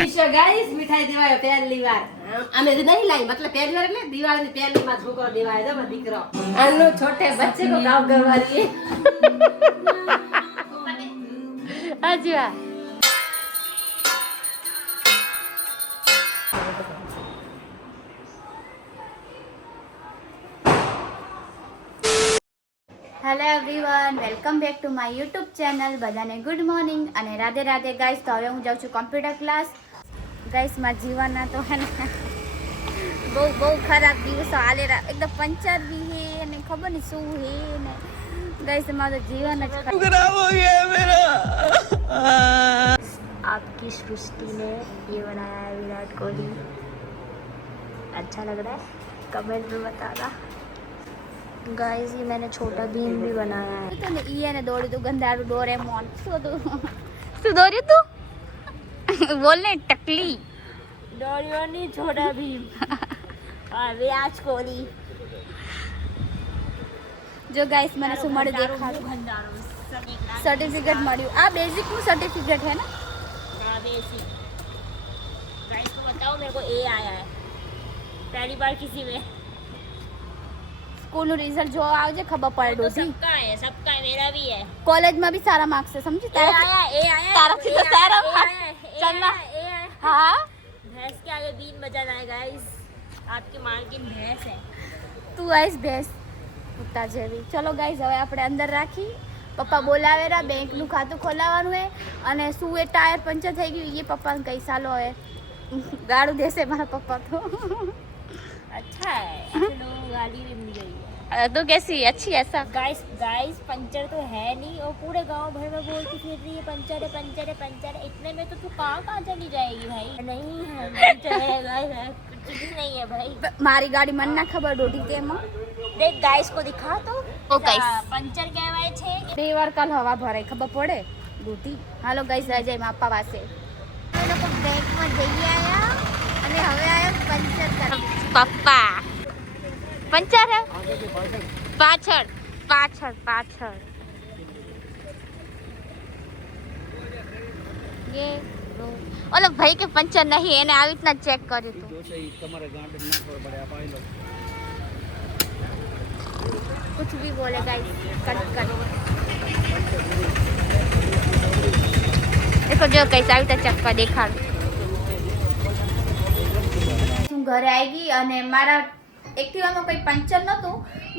Guys मिठाई दिवायो पहली बार हमें नहीं लाई मतलब पहली बार એટલે દિવાળી ની પહેલી માં છોકરો દિવાય તો દીકરો આનો छोटे बच्चे को काम करवा रही है अच्छा hello everyone welcome back to my YouTube channel बधाने गुड मॉर्निंग अने राधे राधे गाइस तो हवे हूँ जाऊँ छुं कम्प्यूटर क्लास गाइस मां जीवना तो है ने बहु खराब दिवस हाले एकदम पंचर भी है ने खबर नहीं शू है ने गाइस मां तो जीवन खराब हो गया मेरा आपकी सृष्टि ने ये बनाया है विराट कोहली अच्छा लग रहा है कमेंट में बताना गाइस ये मैंने छोटा भीम भी बनाया है तो ये ने दौड़ी तू गंदारू डोरेमोन શું દોર્યું તું બોલને ટકલી डोरियोनी छोटा भीम और विराट कोहली જો ગાઈસ મને શું મળે દેખાડો સર્ટિફિકેટ મળ્યું આ બેઝિક નું સર્ટિફિકેટ है ना हां बेसिक गाइस को बताओ मेरे को ए आया है पहली बार किसी में स्कूल નું રિઝલ્ટ જો આવજે ખબર પડે ડોસી सबका है मेरा भी है कॉलेज में भी सारा मार्क्स है समझी ए आया तारा से तो सारा चलना हां भैंस के आगे बीन बजाना है गाइस आपकी मां की भैंस है તું આઈસ ભેંસ કુત્તા જેવી ચલો ગાઈસ હવે આપણે અંદર રાખી પપ્પા બોલાવેરા બેંક નું ખાતું ખોલાવવાનું હે અને શું એ ટાયર પંચર થઈ ગયું ये પપ્પાને કઈ સાલો હે ગાડું દેશે મારા પપ્પા તો अच्छा है चलो गाड़ी भी मिल गई है तो कैसी अच्छी ऐसा गाइस पंचर तो है नहीं और पूरे गांव भर में बोलती फिर रही है पंचर है इतने में तो तू कहाँ चली जाएगी भाई नहीं है पंचर है गाइस कुछ भी नहीं है भाई मारी गाड़ी मन ना खबर डोटी ते में देख गाइस को दिखा तो ओ गाइस पंचर કહેવાય છે બે વાર કાલ હવા ભરાય ખબર પડે ડોટી હાલો ગાઈસ આ જાય માપા પાસે એ લોકો બેંક માં જઈ આયા અને હવે આયો પંચર કર પપ્પા पंचर है पाछड़ पाछड़ पाछड़ ये ओलो भाई के पंचर नहीं है ने આવી રીતના ચેક કર્યું તું જો છે તમારે ગાંડ ના ખબર પડે આ પાઈ લો कुछ भी बोले गाइस कट कट देखो जो कैसा આવી રીતના ચેક कर દેખાડ હું ઘરે આવી ગઈ અને મારા एक्टिवा कोई पंचर नतु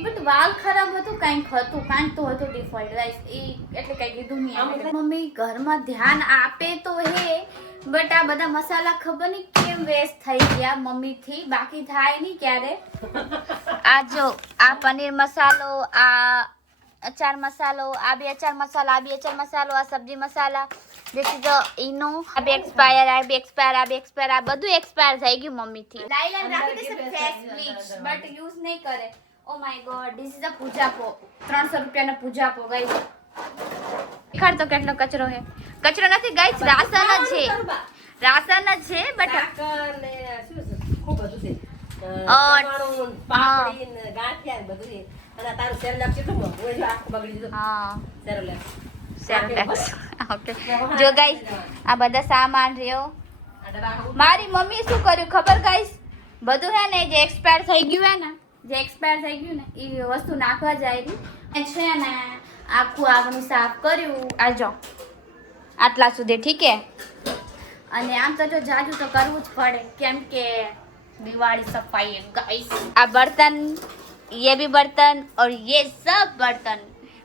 बट वाल खराब हतु कांईक हतु कांईक तो हतु डिफॉल्ट गाइस ई એટલે કઈ કીધું નહીં મમ્મી ઘરમાં ધ્યાન આપે તો હે બટ આ બધા મસાલા ખબર નહીં કેમ વેસ્ટ થઈ ગયા મમ્મી થી બાકી થાય નહીં ક્યારે આ જો આ પનીર મસાલો આ अचार मसालो आ भी अचार मसाला आ भी अचार मसालो आ सब्जी मसाला देखी जो इनो आ भी एक्सपायर आ भी एक्सपायर आ भी एक्सपायर आ બધું एक्सपायर થઈ ગયું મમ્મી થી લાઈલન રાખી દેશે ફેસ બ્લીચ બટ યુઝ નહીં કરે oh my god this is a પૂજાપો 300 રૂપિયાનો પૂજાપો ગાઈસ દેખાડ તો કેટલો કચરો છે કચરો નથી ગાઈસ રાશન જ છે બટ ને શું ખૂબ બધું છે પાપડી ને ગાંઠિયા બધું છે અને તારું સેરલેક્સ કેટલું મોંઘું હોય જો આખું બગડી દીધું હા સેરલેક્સ ઓકે જો ગાઈસ આ બધા સામાન રહ્યો મારી મમ્મી શું કર્યું ખબર ગાઈસ બધું હે ને જે એક્સપાયર થઈ ગયું હે ને જે એક્સપાયર થઈ ગયું ને એ વસ્તુ નાખવા જાય છે ને આખું આગનું સાફ કર્યું આ જો આટલા સુધી ઠીક હે અને આમ તો જો જાજુ તો કરવું જ પડે કેમ કે दिवाली सफाई है गाइस आ बर्तन ये भी बर्तन और ये सब बर्तन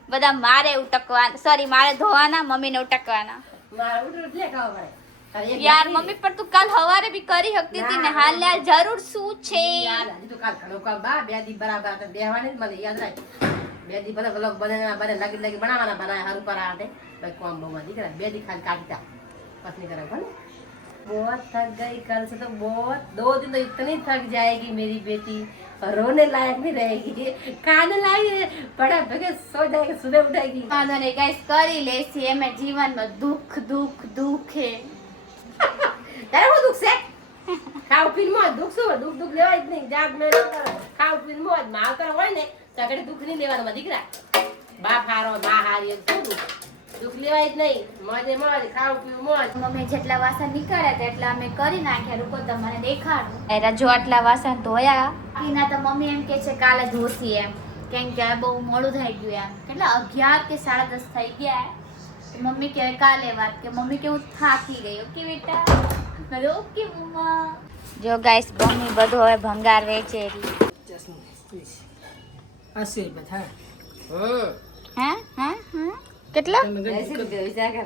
बदा मारे उटकवाना सॉरी मारे धोवाना मम्मी ने उटकवाना यार मम्मी पर तू कल हवारे भी करी सकती थी ने हाल ने जरूर सू छे यार तो कल खड़ो का बा बेदी बराबर तो बेहवाने મને યાદ રાખ બેદી ભલે વ્લોગ બને લગી બનાવવાના બનાય હારું પર આડે ભાઈ કોમ બહુ દીકરા બેદી ખાલી કાઢતા પત્ની કરે ભલે बहुत थक गई कल से तो बहुत 2 दिन तो इतनी थक जाएगी मेरी बेटी रोने लायक नहीं रहेगी खाने लायक बड़ा भगे सो जाएगी सुबह उठेगी वांधो नहीं गाइस करी लेसी है मैं जीवन में दुख दुख दुख है तेरे को दुख से खाओ पीन मत दुख से दुख लेवा इतनी जाग में खाओ पीन मत माल कर होय ने सगळे दुख नहीं लेवा में दिख रहा बाप हारो मां हारी तो दुख દુઃખ લેવાય જ નહીં. મોજે મોજ, ખાવું પીવું મોજ. મમ્મી જેટલા વાસણ નીકળ્યા હતા એટલા અમે કરી નાખ્યા. રૂકો તમને દેખાડું. એરા જો આટલા વાસણ ધોયા. બાકીના તો મમ્મી એમ કે છે કાલે ધોસી એમ. કેમ કે બહુ મોડું થઈ ગયું એમ. કેટલા 11 કે 10:30 થઈ ગયા. મમ્મી કહે કાલે વાત કે મમ્મી કે હું થાકી ગઈ. ઓકે બેટા. મેં ઓકે મમ્મા. જો ગાઈસ મમ્મી બધું હવે ભંગાર વેચે રહી. 80 રૂપિયા થાય. હમ. કેટલા? 80 રૂપિયા વિચાર કર.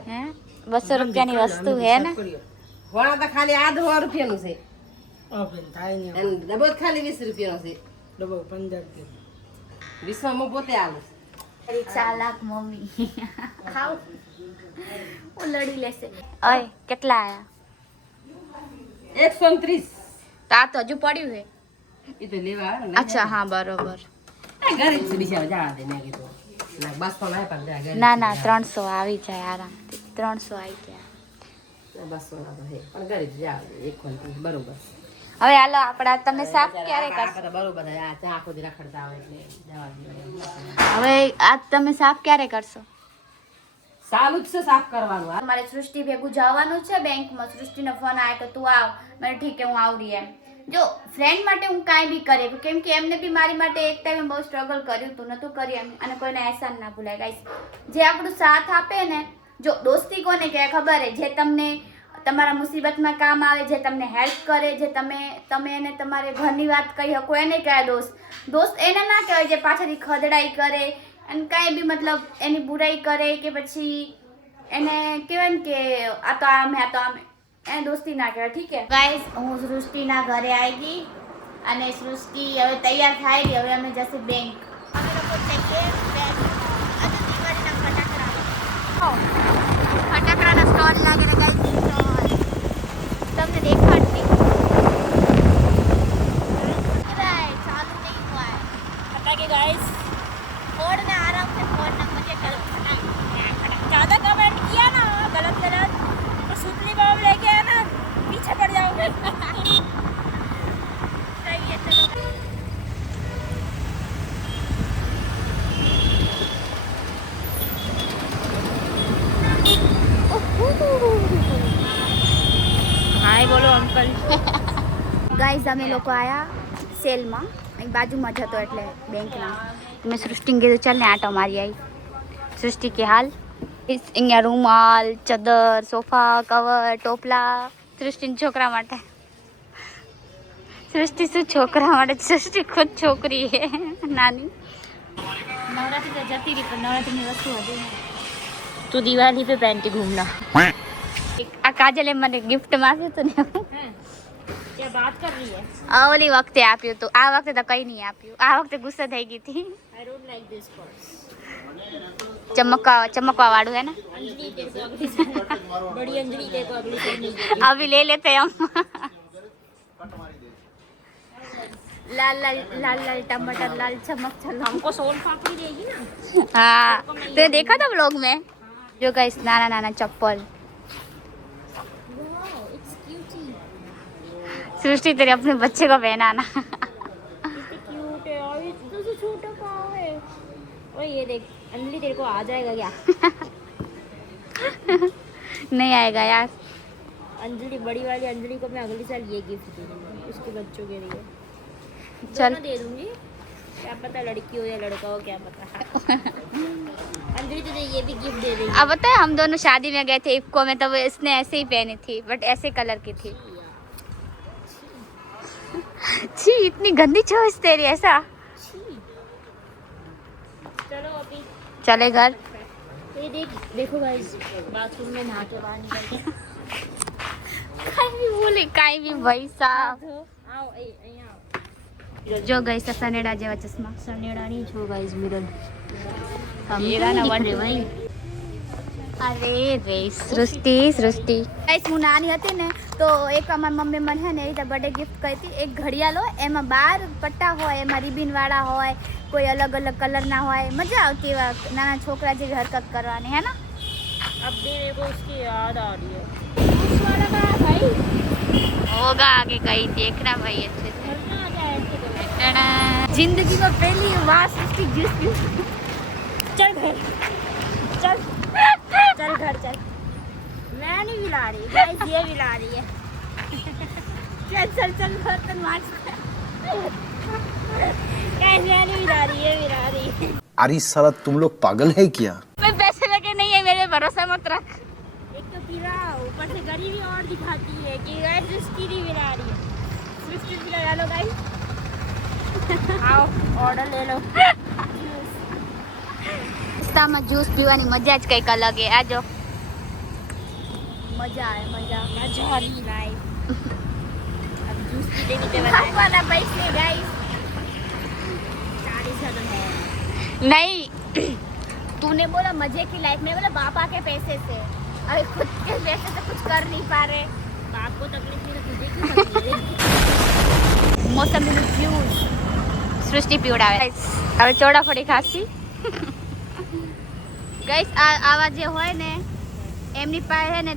200 રૂપિયાની વસ્તુ હે ને. વણા તો ખાલી આ 2 રૂપિયાનું છે. ઓપન થાય ને અને ડબ્બો જ ખાલી 20 રૂપિયાનો છે. ડબલ 15 કે વિશ્વમાં પોતે આલું છે. અરે ચાલાક મમ્મી. ખાવ. હું લડી લેશે. ઓય કેટલા આયા? 130. તા તો હજુ પડ્યું હે. એ તો લેવા આવે ને. અચ્છા હા બરોબર. આ ગરીબ છે બિચારા, જવા દે મેં કીધું. ના બસ તો ના પણ ગરીબ ના છે. ના 300 આવી જાય આરામથી. 300 આવી જાય. બસો ના તો હે પણ ગરીબ જવા દે. 1 બરોબર. હવે હાલો આપડા તમે સાફ ક્યારે કરશો? આ બરોબર છે. આ ચા આખો દી રખડતા હોય એટલે જવા દે. હવે આ તમે સાફ ક્યારે કરશો? સાલું જ છે સાફ કરવાનું. મારે સૃષ્ટિ ભેગું જવાનું છે બેંકમાં. સૃષ્ટિનો ફોન આવ્યો કે તું આવ. મેં ઠીક છે હું આવડી એમ. જો ફ્રેન્ડ માટે હું કાંઈ બી કરી શકું. કેમ કે એમને બી મારી માટે એક ટાઈમે બહુ સ્ટ્રગલ કર્યું હતું. નહોતું કરી એમ. અને કોઈને એહસાન ના ભૂલાય ગાઈસ. જે આપણું સાથ આપે ને, જો દોસ્તી કોને કહેવાય ખબર હે? જે તમને તમારા મુસીબતમાં કામ આવે, જે તમને હેલ્પ કરે, જે તમે એને તમારે ઘરની વાત કહી શકો, એને કહેવાય દોસ્ત. દોસ્ત એને ના કહેવાય જે પાછળથી ખદડાઈ કરે અને કાંઈ બી મતલબ એની બુરાઈ કરે કે પછી એને કહેવાય ને કે આ તો આમ હે આ તો આમ. એને દોસ્તી ના કહેવાય. ઠીક છે ગાઈસ, હું સૃષ્ટિના ઘરે આવી ગઈ અને સૃષ્ટિ હવે તૈયાર થાય ગઈ. હવે અમે જશે બેંક. અમે લોકો જઈએ બેંક. અને દિવાળીના ફટાકડા. ફટાકડાના સ્ટોલ લાગેલા ગાઈસ. તમને દેખાડતી ચાલુ નહીં હોય फटाके गाइस. फोड़ में आराम से फोड़ना मुझे ज़्यादा कमेंट किया ना गलत तो सुतली बम लेके आना पीछे पड़ जाओगे. सही है चलो. हाय बोलो अंकल. गाइस અમે લોકો આયા સેલમાં. અહીં બાજુમાં જ હતો એટલે બેંકના. મેં સૃષ્ટિને કીધું ચાલ ને આટો મારી આવી. સૃષ્ટિ કે હાલ. અહીંયા રૂમાલ, ચદર, સોફા, કવર, ટોપલા. સૃષ્ટિના છોકરા માટે. સૃષ્ટિ શું છોકરા માટે? સૃષ્ટિ ખુદ છોકરી હે નાની. નવરાત્રી તો જતી રહી પણ નવરાત્રીની વસ્તુ હતી. તું દિવાળી पे पहन के घूमना. આ કાજલે મને ગિફ્ટ માંગ્યું હતું ને. क्या बात कर रही है? ઓલી વખતે આપ્યું હતું. આ વખતે તો કઈ નહીં આપ્યું. આ વખતે ગુસ્સે થઈ ગઈ હતી. I don't like this purse. चमकवा वाड़ू है ना. अंजलि तेरे को अगली साल बड़ी अंजलि तेरे को अगली साल अभी ले लेते हम. लाल लाल लाल लाल टमाटर लाल चमक चलो. हमको सोन पापड़ी देगी ना. हाँ तो देखा था व्लॉग में. जो गाइस नाना नाना चप्पल. सृष्टि तेरे अपने बच्चे को पहनाना. कितनी क्यूट है और इतना सा छोटा पाँव है. और ये देख अंजलि तेरे को आ जाएगा क्या? नहीं आएगा यार. अंजलि बड़ी वाली अंजलि को मैं अगले साल ये गिफ्ट दे दूँगी उसके बच्चों के लिए. चल दे दूँगी. क्या पता लड़की हो या लड़का हो क्या पता. अंजलि तुझे ये भी गिफ्ट दे देगी. अब पता है हम दोनों शादी में गए थे इफ्को में तब इसने ऐसे ही पहनी थी बट ऐसे कलर की थी. छी इतनी गंदी चॉइस तेरी ऐसा. चलो अभी चले घर. ये देखो गाइस बाथरूम में नहा के बाहर निकल के काई भी बोले काई भी भाई साहब. आओ અહીંયા જો ગાइस સનેડા જેવા ચશ્મા. સનેડાની જો ગાइस મિરર. મેરાના વન ભાઈ. અરે રે સૃષ્ટિ ગાઈસ હું નાની હતી ને તો એક અમારી મમ્મી મને હે ને એ રીતે બર્થડે ગિફ્ટ કરી હતી. એક ઘડિયાળ હોય એમાં 12 પટ્ટા હોય એમાં રિબિન વાળા હોય કોઈ અલગ અલગ કલરના હોય. મજા આવતી એવા નાના છોકરા જેવી હરકત કરવાની હે ના. अब भी मेरे को उसकी याद आ रही है. उस वाला का भाई होगा आगे कहीं देखना भाई अच्छे से. जिंदगी में पहली बार उसकी गिफ्ट. चल घर चल. चल घर चल मैं नहीं मिला रही गाइस ये मिला रही है चल चल चल बर्तन मांज गाइस मैं नहीं मिला रही ये मिला रही अरे साला तुम लोग पागल है क्या? मैं पैसे लगे नहीं है मेरे भरोसा मत रख एक तो पीला ऊपर से गरीबी और दिखाती है कि गाइस सृष्टि नहीं मिला रही है सृष्टि भी लगा लो गाइस आओ ऑर्डर ले लो રસ્તામાં જ્યુસ પીવાની મજા જ કંઈક અલગ છે આજો મજા આવે મજા મજાની લાઈફ अब जूस पीते पीते बताना पैसे गाइस 40,000 है नहीं तूने बोला मजे की लाइफ में बोला पापा के पैसे से अरे खुद के पैसे से कुछ कर नहीं पा रहे बाप को तकलीफ नहीं तुझे क्यों मौसमी ज्यूस सृष्टि पीवડાવે હવે ચોડાફળી ખાસી ગાઈસ આવા જે હોય ને એમની પાસે હે ને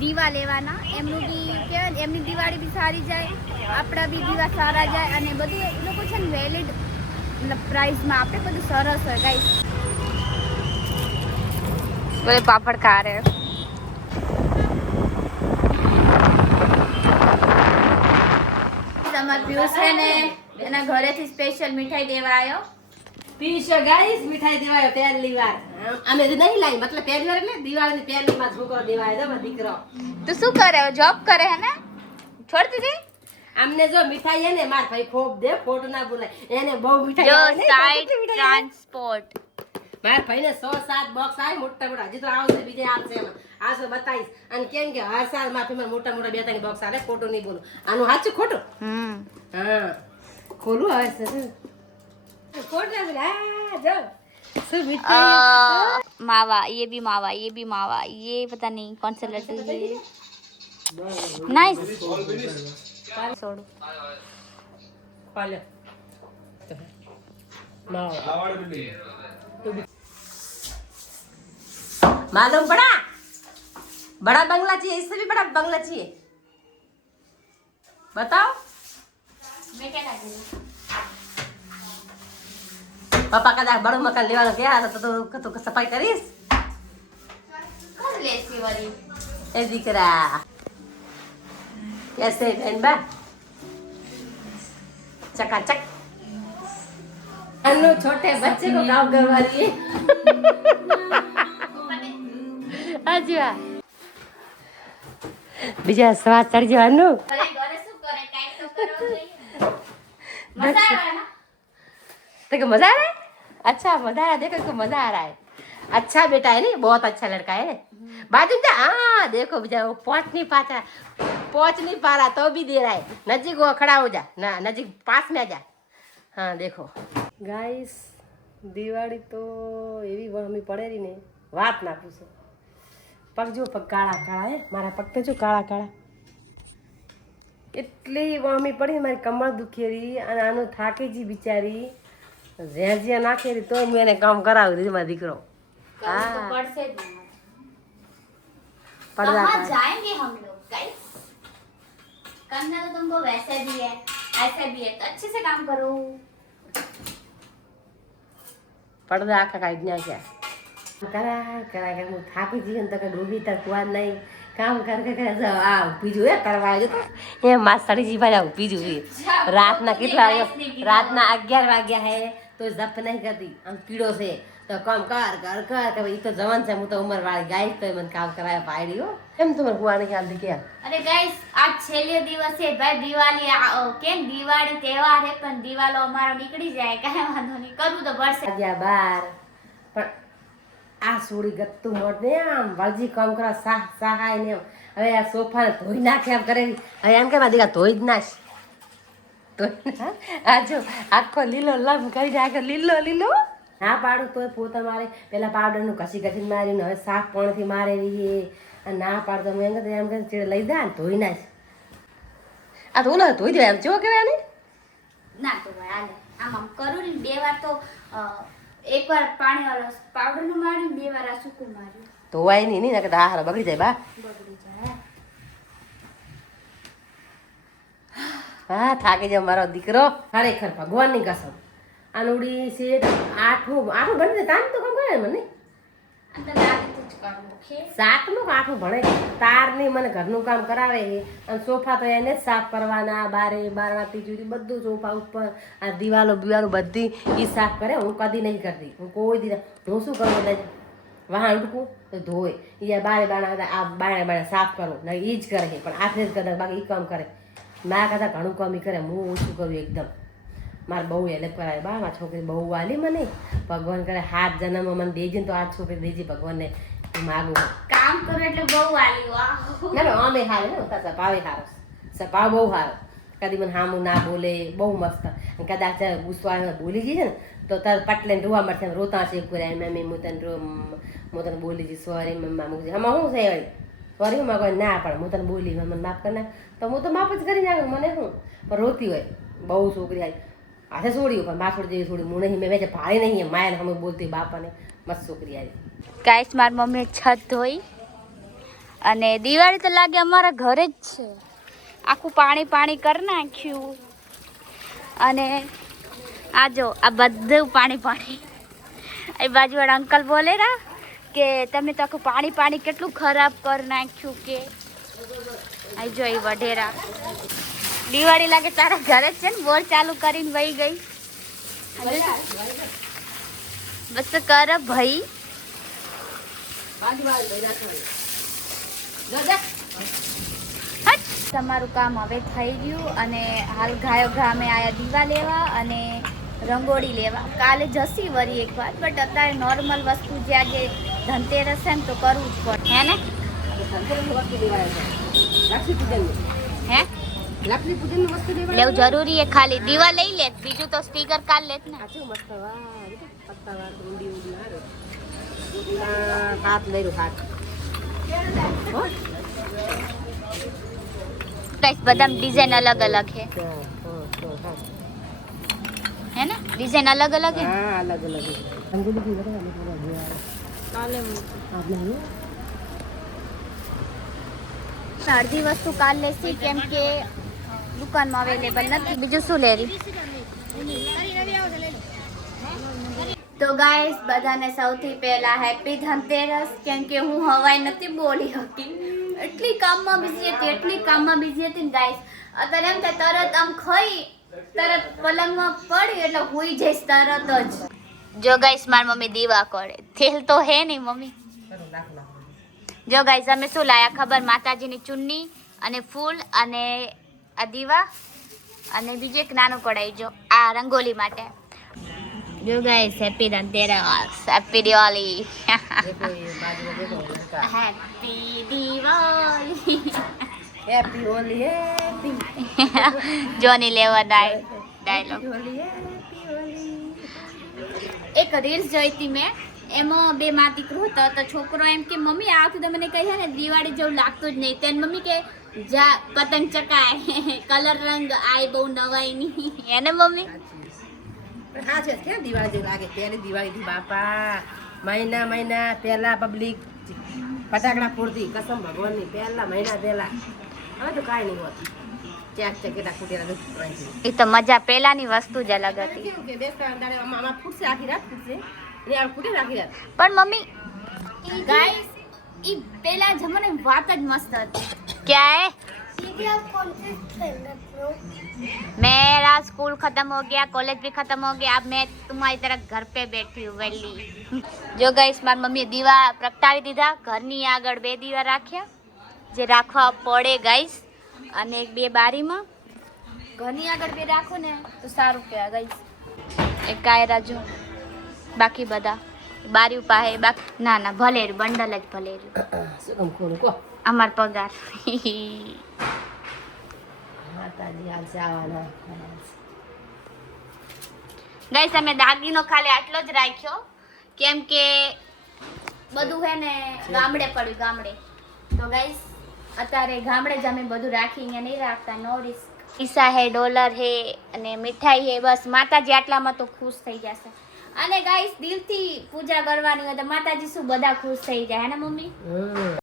દીવા લેવાના એમનું બી કહેવાય ને એમની દિવાળી બી સારી જાય આપણા બી દીવા સારા જાય અને બધું એ લોકો છે ને વેલિડ પ્રાઇસમાં આપણે બધું સરસ હોય ગાઈસ બોલે પાપડ ખા રહે તમાર પિયુષ છે ને એના ઘરેથી સ્પેશિયલ મીઠાઈ દેવા આવ્યો પીશો ગાઈસ મીઠાઈ દેવાયો પહેલી વાર અમે તો નહીં લાવી મતલબ પહેલી વાર એટલે દિવાળીની પહેલી માં છોકરો દેવાયો તો મારો દીકરો તો શું કરે જોબ કરે હે ને છોડ દીધી અમને જો મીઠાઈ હે ને માર ભાઈ ખોબ દે ખોટું ના બોલાય એને બહુ મીઠાઈ જો આવે ને, સાઈડ કેટલી મીઠાઈ આવે? ટ્રાન્સપોર્ટ માર ભાઈને 100-7 બોક્સ આવે મોટા મોટા હજી તો આવશે બીજે આવશે એમાં આસો બતાવીશ અને કેમ કે હર સાલ માફી માં મોટા મોટા 2-3 બોક્સ આવે ખોટું નહીં બોલું આનું સાચું ખોટું હા ખોલું આવે છે खोट ना बोला जो सब मिठाई मावा ये भी मावा ये पता नहीं कौन सा लड्डू ये नाइस छोड़ो पाले मालूम बड़ा बंगला चाहिए इससे भी बड़ा बंगला चाहिए बताओ मैं क्या कर रही पापा का बड़ो मकान लेवानो क्या तो सफाई करीस कर लेती वाली ए दिकरा कैसे बहन बा चकाचक अन्नो छोटे बच्चे को काम करवा रही है आजा બીજા સ્વાદ ચડી જવાનું અરે ઘરે શું કરે કાઈ તો કરવો જોઈએ મજા આવે ના देखो मजा आ रहा है अच्छा मजा आ रहा है देखो इसको मजा आ रहा है अच्छा बेटा है नहीं बहुत अच्छा लड़का है बाजू जा हाँ देखो बेचारा वो पहुंच नहीं पा रहा तो भी दे रहा है नजीक वो खड़ा हो जा ना नजीक पास में आ जा हाँ देखो गाइस दिवाળી तो એવી વહમી પડેલી ને વાત ના પૂછો પગ જો પગ કાળા કાળા હે મારા પગ તો જો કાળા કાળા એટલી વહમી પડી મારી કમર દુખેરી અને આનું થાકેજી બિચારી જ્યાં નાખેલી તો મેં એને કામ કરાવી દીધું મારો દીકરો तो पढ़ से પડદા कहाँ કાઢ. जाएंगे हम लोग गाइस करना तो तुमको वैसे भी है ऐसे भी है तो अच्छे से काम करो પડદા આખા કાઢી નાખ્યા કરા હું થાકી જઈએ ને તો કે ડૂબી તક વાત નહીં કામ કરે આ ઊભી જોઈએ કરવા આવ્યો તો એ માસ્તરીજી ભાઈ ઊભી જોઈએ રાતના કેટલા રાતના 11 વાગ્યા હે તો જપ નહીં કરતી આમ કીડો છે તો કામ કર કે ભાઈ તો જવાન છે હું તો ઉંમર વાળી ગાય તો મને કામ કરાય પાડ્યો એમ તમારે બુઆને ખ્યાલ દી કે अरे गाइस आज छेल्लो दिवस है भाई दिवाળી કેમ દિવાળી તહેવાર હે પણ દિવાલો અમારો નીકળી જાય કાંઈ વાંધો નહીં કરવું તો પડશે વાગ્યા 12 પણ આ સોડી ગત્તું મોટ ને આમ વાલજી કામ કરવા સહાય ને હવે આ સોફાને ધોઈ નાખે એમ કરે હવે એમ કે મારા દીકરા ધોઈ જ નાખ તો આ જો આખો લીલો લમ કરી નાખે લીલો ના પાડું તોય પોતા મારે પેલા પાવડરનું ઘસીને મારીને હવે સાફ પાણીથી મારેલી એ અને ના પાડતો એમ કે ચીડે લઈ દે ને ધોઈ નાખ આ તો ઓલો ધોઈ દે એમ જો કહેવાય ને ના તો ભાઈ હાલે આમ કરું ને બે વાર તો એકવાર પાણી વાળો પાવડર નું માર્યું બે વાર આ સૂકું માર્યું ધોવાય નહીં ને કે હારા બગડી જાય બા બગડી જાય હા થાકી જાય મારો દીકરો ખરેખર ભગવાનની કસમ આનુડી છે આઠું બની તાન તો કામ કરે મને અંદર આગે તો સાતમું આઠમું ભણે તાર નહીં મને ઘરનું કામ કરાવે છે અને સોફા તો એને જ સાફ કરવાના બારે બારણા તીજુરી બધું સોફા ઉપર આ દિવાલો બિવાલો બધી એ સાફ કરે હું કદી નહીં કરતી હું કોઈ દી હું શું કરું એટલે વાહન ઉઠકું તો ધોવે એ બારે બારણા આ બારણા સાફ કરું ને એ જ કરે છે પણ આખરે જ કરે બાકી એ કામ કરે મારા કરતાં ઘણું કામ કરે હું ઓછું કરું એકદમ મારે બહુ હેલ્પ કરાવે બા મારી છોકરી બહુ વાલી મને ભગવાન કરે હાથ જન્મ મને દેજે ને તો આ છોકરી દેજે ભગવાનને માગું કામ કરો એટલે બહુ વાલી વાહ ના અમે હારે ને તાર સ્વભાવે સારો સ્વભાવ બહુ સારો કદી મને હામું ના બોલે બહુ મસ્ત અને કદાચ ગુસ્સો બોલી જઈએ ને તો તાર પટલે રોવા મળશે રોતા છે કર્યા મમ્મી હું તને બોલી જઈ સોરી મમ્મા મૂકજે આમાં શું છે સોરી માં કોઈ ના પડે હું તને બોલી મને માફ કરી નાખ તો હું તો માફ જ કરી નાખું મને શું પણ રોતી હોય બહુ છોકરી આવી હાથે છોડ્યું પણ બા છોડી જેવી છોડી હું નહીં મેં વેચે ભાડે નહીં માયા અમે બોલતી બાપાને મસ્ત છોકરી આવી ગાઈસ મારી મમ્મીએ છત ધોઈ અને દિવાળી તો લાગે અમારા ઘરે જ છે આખું પાણી પાણી કરી નાખ્યું અને આ જો આ બધું પાણી પાણી એ બાજુવાળા અંકલ બોલે રા કે તમે તો આખું પાણી પાણી કેટલું ખરાબ કરી નાખ્યું કે આ જો એ વઢેરા દિવાળી લાગે તારા ઘરે જ છે ને બોલ ચાલુ કરીને વહી ગઈ બસ કર ભાઈ તમારું કામ હવે થઈ ગયું અને હાલ ગાયો ગામે આયા દીવા લેવા અને રંગોળી લેવા કાલે જસી વરી એક વાર બટ અત્યારે નોર્મલ વસ્તુ જે આજે ધનતેરસ છે ને તો કરવું જ પડે હે ને હે લેવું જરૂરી હે ખાલી દીવા લઈ લે બીજું તો સ્ટીકર કાલ લેત ને હાથ લઈ રહ્યું હાથ બધા ડિઝાઇન અલગ અલગ હે ને ડિઝાઇન અલગ અલગ હે હા અલગ અલગ અડધી વસ્તુ કાલ લેસી કેમ કે દુકાનમાં અવેલેબલ નથી બીજું શું લેરી તો ગાઈસ બધાને સૌથી પહેલા હેપી ધનતેરસ કેમ કે હું હવાઈ નથી બોલી હતી એટલી કામમાં બિઝી હતી ને ગાઈસ અત્યારે એમ થાય તરત આમ ખાઈ તરત પલંગમાં પડી એટલે હુઈ જઈશ તરત જ જો ગાઈસ મારી મમ્મી દીવા કરે તેલ તો હે નહીં મમ્મી જો ગાઈસ અમે શું લાયા ખબર માતાજીની ચુન્ની અને ફૂલ અને આ દીવા અને બીજું એક નાનું કઢાઈ જો આ રંગોલી માટે જો guys happy Dhanteras happy Diwali happy Diwali happy Holi happy Johnny લેવા ડાયલોગ એક રીલ્સ જોઈ હતી મેં એમાં બે માં દીકરો હતો તો છોકરો એમ કે મમ્મી આ વખતે મને કહે ને દિવાળી જેવું લાગતું જ નહીં તેને મમ્મી કે જા પતંગ ચકાય કલર રંગ આય બહુ નવાઈ નહીં એને મમ્મી હા છે ક્યાં દિવાળી જેવું લાગે પહેલી દિવાળી બાપા મહિના પહેલા પબ્લિક ફટાકડા ફોડતી કસમ ભગવાનની પહેલા મહિના પહેલા હવે તો કાંઈ નહીં હોતું ચાક ચકેટા ફૂટેલા એ તો મજા પહેલાની વસ્તુ જ અલગ હતી કેવું કે બેસતા દાડે આમાં ફૂટશે આખી રાત ફૂટશે એને આ ફૂટે આખી રાત પણ મમ્મી ગાઈસ ઈ પહેલા જમાને વાત જ મસ્ત હતી क्या है मेरा स्कूल खत्म हो गया कॉलेज भी खत्म हो गया अब मैं तुम्हारी तरह घर पे बैठी हूँ वेली जो गाइस મારી મમ્મીએ દીવા પ્રગટાવી દીધા ઘરની આગળ બે દીવા રાખ્યા જે રાખવા પડે ગાઈસ અને એક બે બારીમાં ઘરની આગળ બે રાખો ને તો સારું કહેવાય ગાઈસ એક કાયરા જો બાકી બધા બારી પાસે બાકી ના ના ભલેરું બંડલ જ ભલેરું શું કોણ કો અમાર પગાર માતાજી હાલશે આવવાના ગાઈસ અમે દાગીનો ખાલી આટલો જ રાખ્યો કેમ કે બધું હે ને ગામડે પડ્યું ગામડે તો ગાઈસ અત્યારે ગામડે જ અમે બધું રાખી અહીંયા નહીં રાખતા નો રિસ્ક પૈસા હે ડોલર હે અને મીઠાઈ હે બસ માતાજી આટલામાં તો ખુશ થઈ જશે અને ગાઈસ દિલથી પૂજા કરવાની હોય તો માતાજી શું બધા ખુશ થઈ જાય હે ને મમ્મી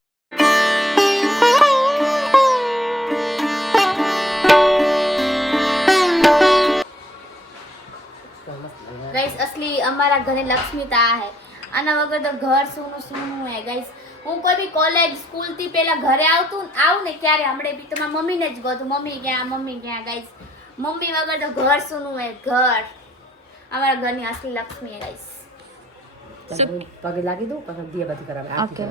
ગાઈસ असली અમારા ઘરે લક્ષ્મી તા હે આના વગર તો ઘર સૂનું હે ગાઈસ હું કોઈ બી કોલેજ સ્કૂલ થી પેલા ઘરે આવું ને ત્યારે હમણે બી તો મારી મમ્મીને જ ગોતું, મમ્મી ક્યાં ગાઈસ. મમ્મી વગર તો ઘર સુનું હે ઘર. અમારા ઘરની અસલી લક્ષ્મી હે ગાઈસ. પગે લાગી દઉં પછી દીયાબત્તી કરાવે. ઓકે.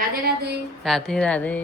રાધે રાધે. રાધે રાધે.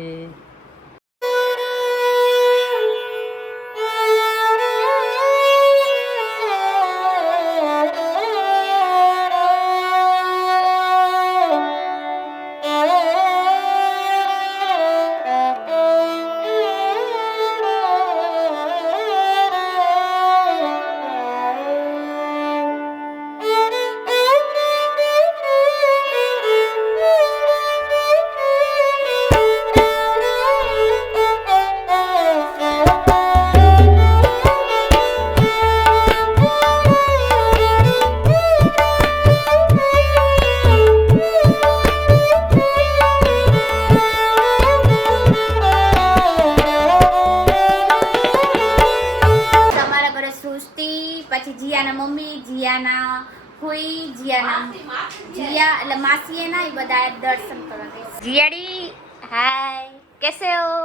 પછી જીયાના મમ્મી, જીયાના ફૂઈ, જીયા એટલે માસી એના એ બધા દર્શન કરવા ગઈ. જીયાડી હાય, કેસે હો?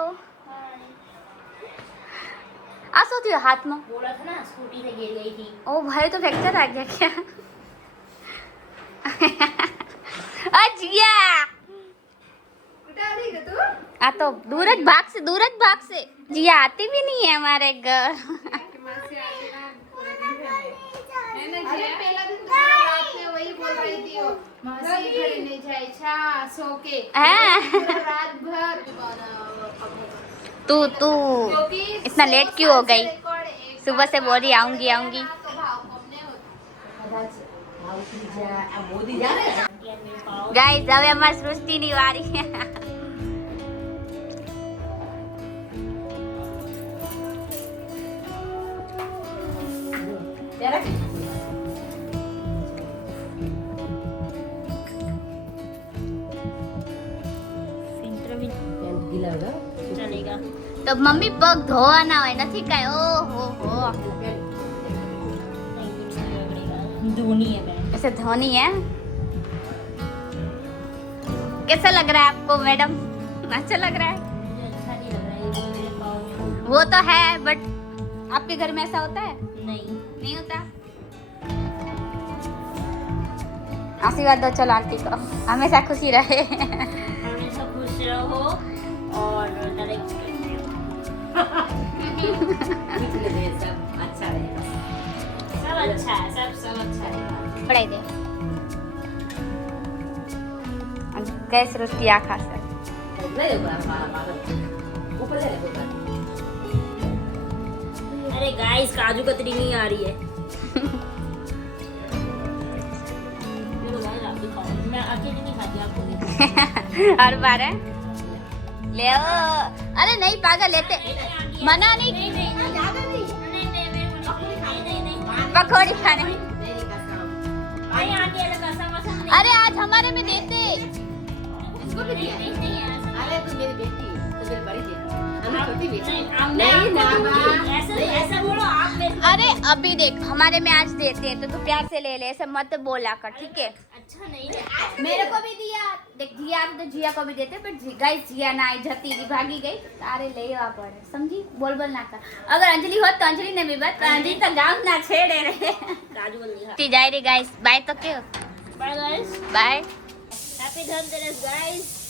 આ શું થયું હાથમાં? બોલત ના સ્કૂટી से गिर गई थी. ओ भाई तो फ्रैक्चर आ गया क्या? जिया आ तो दूर જ भागसे जिया आती भी नहीं है हमारे घर. अरे पहला दिन तो रात में वही बोल रही थी वो मासी घर नहीं जाए छा सो के रात भर तू इतना लेट क्यों हो गई? सुबह से बोल रही आऊंगी. गाइस હવે અમાર સૃષ્ટિની વારી છે. તો મમ્મી પગ ધોવાના હોય નથી કાઈ. ઓહો હો धोनी है. ऐसे धोनी है. कैसा लग रहा है आपको मैडम? अच्छा लग रहा है? मुझे अच्छा नहीं लग रहा है ये मेरे पाँव में. वो तो है बट आपके घर में ऐसा होता है? नहीं होता. आशीर्वाद दो चलो आंटी को, हमेशा खुशी रहे. हमेशा खुश रहो और डायरेक्ट सब अच्छा रहेगा. सब अच्छा है. सब अच्छा है. पढ़ाई दे गैस रोटी आ खा सर. अरे गाइस काजू कतरी नहीं आ रही है. मैं अकेले नहीं खाती, आपको हर बार है ले ओ. अरे नहीं पागल लेते मना नहीं पकौड़ी खाने. अरे आज हमारे में देते. इसको भी दिया. अरे तू मेरी बेटी, तो मेरी बड़ी बेटी, हम छोटी बेटी. ऐसा बोलो आप. अरे अभी देख हमारे में आज देते हैं तो तू प्यार से ले ले, ऐसे मत बोला कर ठीक है. अच्छा नहीं है. मेरे को भी दिया. देख जिया तो जिया को भी देते बट गाइस जिया ना आई जती रही भागी गई तारे ले आ पड़े. समझी? बोल ना कर. अगर अंजलि होत तो अंजलि ने भी बात अंजलि तो गांव ना छेड़े रहे. काजू बंदी है. ती जाए रे गाइस. बाय तो क्यों bye guys. Bye. Happy Dhanteras guys.